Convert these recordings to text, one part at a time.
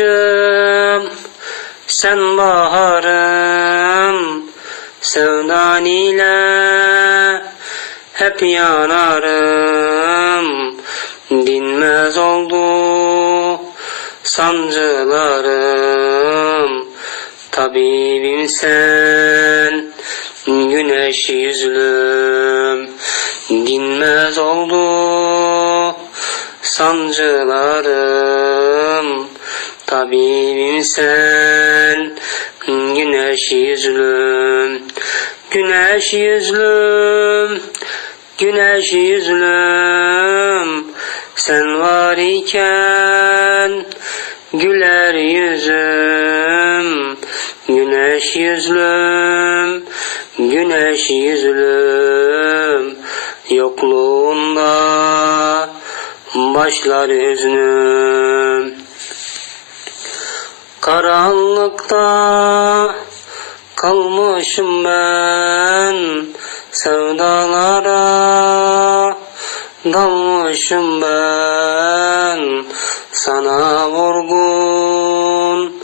kışım, sen baharım, sevdan ile hep yanarım. Dinmez oldu sancılarım, tabibim sen, güneş yüzlüm. Dinmez oldu sancılarım, tabibim sen, güneş yüzlüm. Güneş yüzlüm, güneş yüzlüm, sen var iken güler yüzüm. Güneş yüzlüm, güneş yüzlüm, yokluğunda başlar hüznüm. Karanlıkta kalmışım ben, sevdalara dalmışım ben. Sana vurgun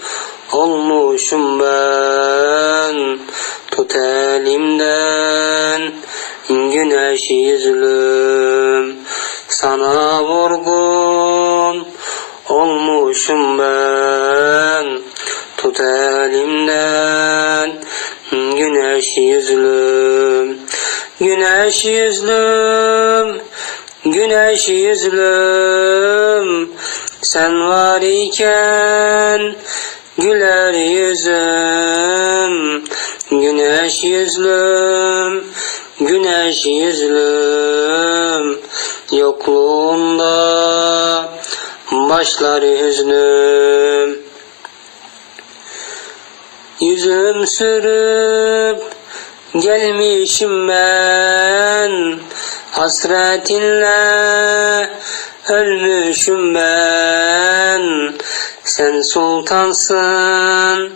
olmuşum ben. Tut elimden güneş yüzlüm. Sana vurgun olmuşum ben. Tut elimden güneş yüzlüm. Güneş yüzlüm, güneş yüzlüm, sen var iken güler yüzüm. Güneş yüzlüm, güneş yüzlüm, yokluğunda başlar hüznüm. Yüzüm sürüp gelmişim ben, hasretinle ölmüşüm ben. Sen sultansın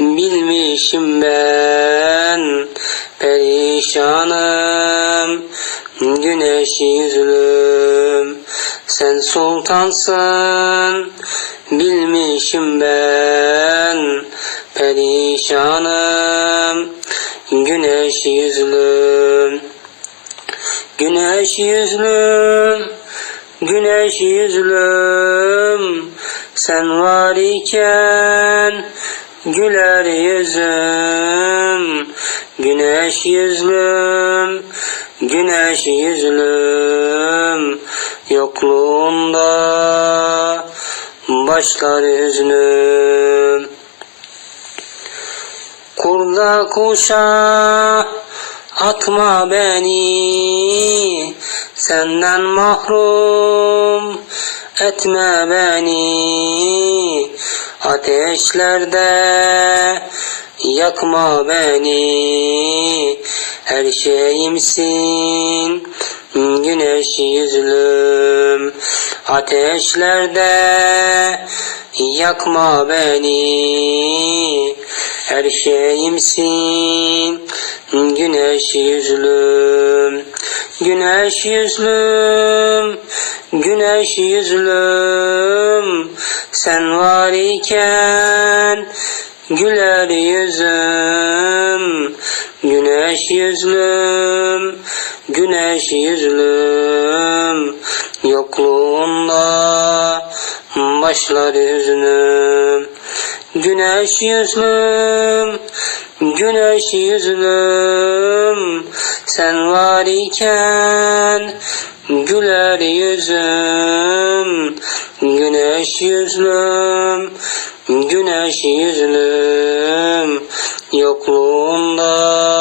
bilmişim ben, perişanım güneş yüzlüm. Sen sultansın bilmişim ben, perişanım güneş yüzlüm. Güneş yüzlüm, güneş yüzlüm, sen var iken güler yüzüm. Güneş yüzlüm, güneş yüzlüm, yokluğunda başlar hüznüm. Kurda kuşa atma beni, senden mahrum etme beni. Ateşlerde yakma beni, her şeyimsin güneş yüzlüm. Ateşlerde yakma beni, her şeyimsin güneş yüzlüm. Güneş yüzlüm, güneş yüzlüm, sen var iken güler yüzüm. Güneş yüzlüm, güneş yüzlüm, yokluğunda başlar hüznüm. Güneş yüzlüm, güneş yüzlüm, sen var iken güler yüzüm. Güneş yüzlüm, güneş yüzlüm, yokluğunda